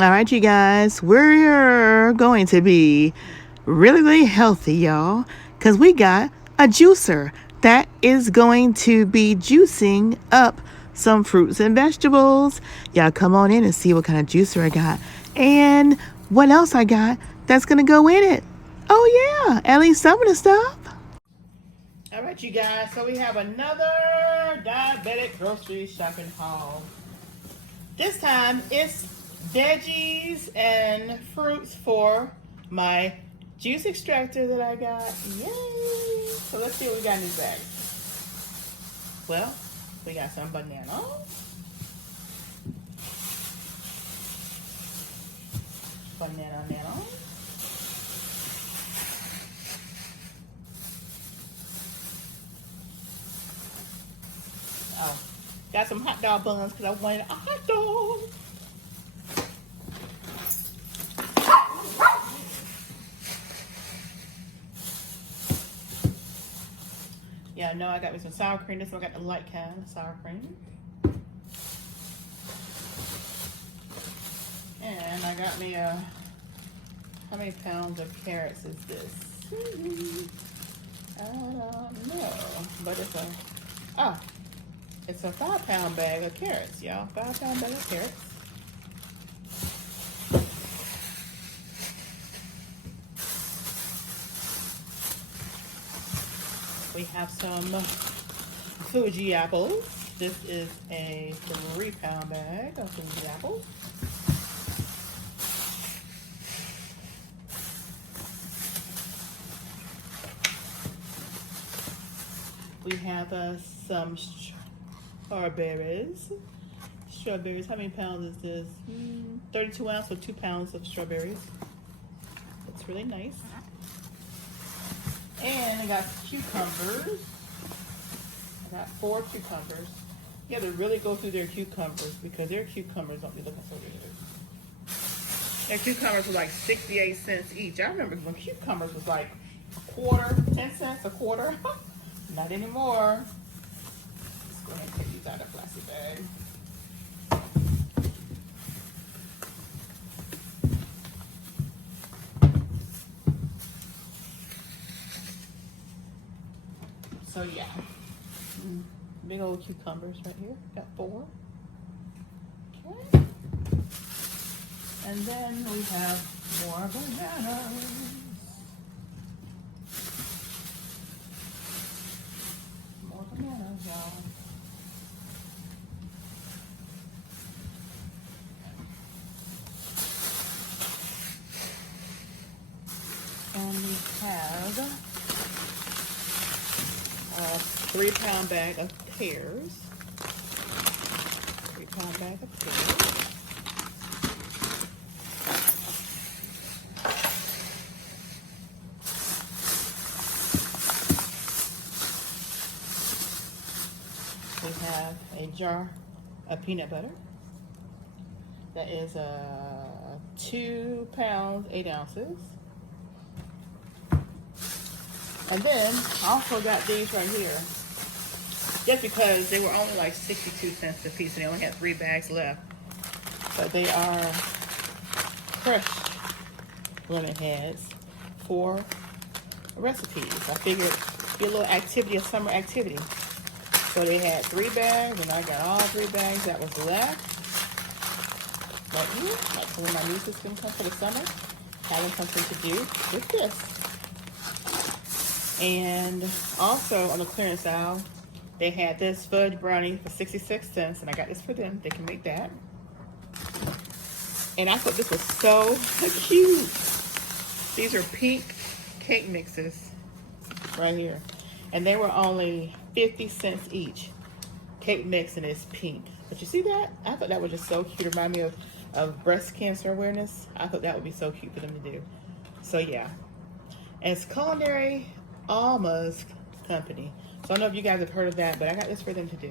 All right, you guys, we're going to be really, really healthy, y'all, because we got a juicer that is going to be juicing up some fruits and vegetables. Y'all come on in and see what kind of juicer I got and what else I got that's going to go in it. Oh, yeah, at least some of the stuff. All right, you guys, so we have another diabetic grocery shopping haul. This time it's veggies and fruits for my juice extractor that I got. Yay! So let's see what we got in these bags. Well, we got some bananas. Banana. Oh, got some hot dog buns because I wanted a hot dog. Yeah, no, I got me some sour cream. This one I got the light kind of sour cream. And I got me a, how many pounds of carrots is this? I don't know, but it's a 5-pound bag of carrots, y'all. 5-pound bag of carrots. We have some Fuji apples. This is a 3-pound bag of Fuji apples. We have some strawberries. Strawberries, how many pounds is this? 32 ounces, so 2 pounds of strawberries. That's really nice. And I got cucumbers. I got 4 cucumbers. You have to really go through their cucumbers because their cucumbers don't be looking so good. Their cucumbers were like 68 cents each. I remember when cucumbers was like a quarter, 10 cents a quarter. Not anymore. Let's go ahead and take these out of the plastic bag. So yeah, big old cucumbers right here. Got 4. Okay. And then we have more bananas. More bananas, y'all. And we have a 3-pound bag of pears. 3-pound bag of pears. We have a jar of peanut butter. That is 2 pounds, 8 ounces. And then I also got these right here. Just because they were only like 62 cents a piece and they only had 3 bags left. But they are crushed lemon heads for recipes. I figured be a little activity, a summer activity. So they had 3 bags and I got all 3 bags that was left. But yeah, like when my nieces can come for the summer, having something to do with this. And also on the clearance aisle, they had this fudge brownie for 66 cents, and I got this for them. They can make that. And I thought this was so cute. These are pink cake mixes right here. And they were only 50 cents each. Cake mix and it's pink. But you see that? I thought that was just so cute. It reminded me of breast cancer awareness. I thought that would be so cute for them to do. So yeah. And it's Culinary Alma's company. So I don't know if you guys have heard of that, but I got this for them to do.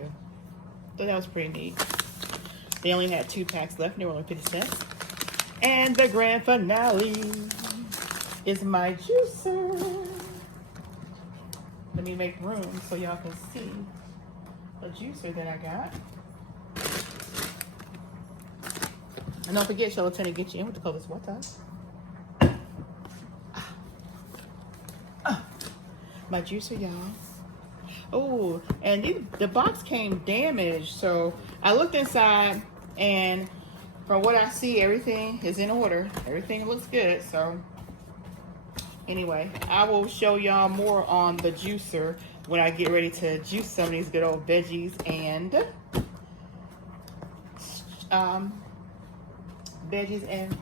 So that was pretty neat. They only had 2 packs left and they were only 50 cents. And the grand finale is my juicer. Let me make room so y'all can see the juicer that I got. And don't forget, Sheila trying to get you in with the coldest water. My juicer, y'all. Oh, and the box came damaged, so I looked inside, and from what I see, everything is in order. Everything looks good. So anyway, I will show y'all more on the juicer when I get ready to juice some of these good old veggies and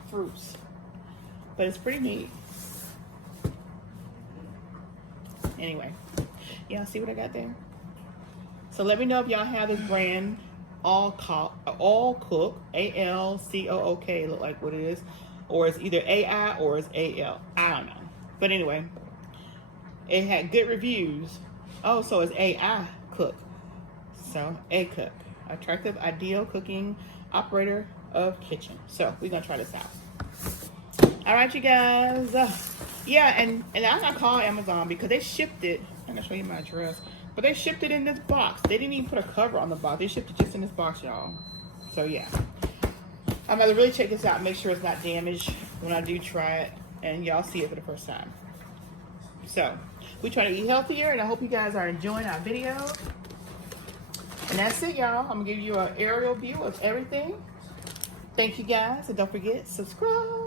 fruits. But it's pretty neat. Anyway, y'all see what I got there? So let me know if y'all have this brand, AiCook, ALCOOK, look like what it is, or it's either AI or it's AL. I don't know. But anyway, it had good reviews. Oh, so it's AiCook. So AiCook, attractive, ideal cooking operator of kitchen. So we're gonna try this out. All right, you guys. Yeah, and I'm gonna call Amazon because they shipped it. I'm gonna show you my address, but they shipped it in this box. They didn't even put a cover on the box. They shipped it just in this box, y'all. So yeah, I'm gonna really check this out, make sure it's not damaged when I do try it, and y'all see it for the first time. So we try to eat healthier, and I hope you guys are enjoying our video. And that's it, y'all. I'm gonna give you an aerial view of everything. Thank you guys, and don't forget, subscribe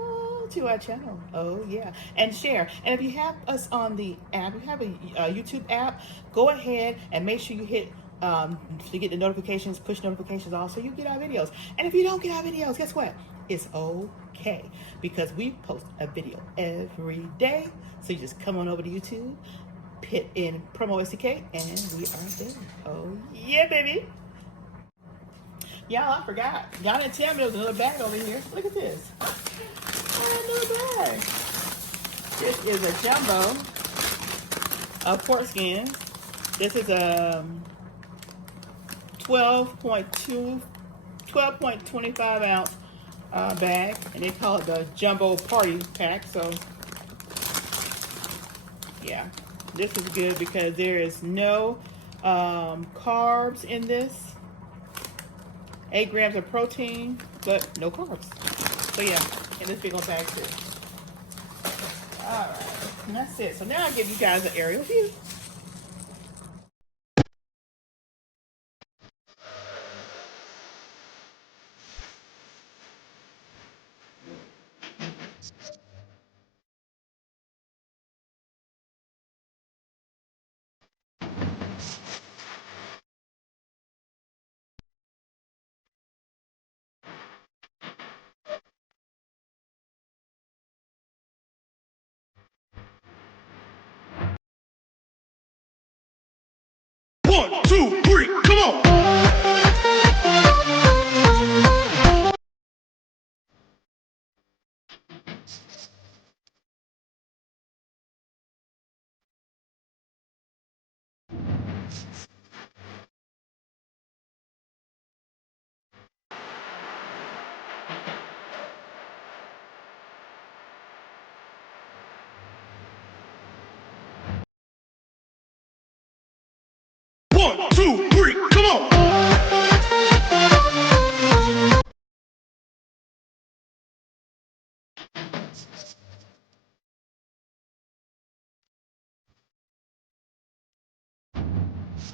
to our channel. Oh yeah, and share. And if you have us on the app, if you have a YouTube app, go ahead and make sure you hit to get the notifications, push notifications on, so you get our videos. And if you don't get our videos, guess what? It's okay, because we post a video every day. So you just come on over to YouTube, put in PromoSTK, and we are there. Oh yeah, baby. Y'all, I forgot. Y'all didn't tell me there was another bag over here. Look at this. Another bag. This is a jumbo of pork skins. This is a 12.25 ounce bag, and they call it the jumbo party pack. So yeah, this is good because there is no carbs in this. 8 grams of protein, but no carbs. So yeah, in this big old bag too. All right, and that's it. So now I'll give you guys an aerial view. One, two, three, come on!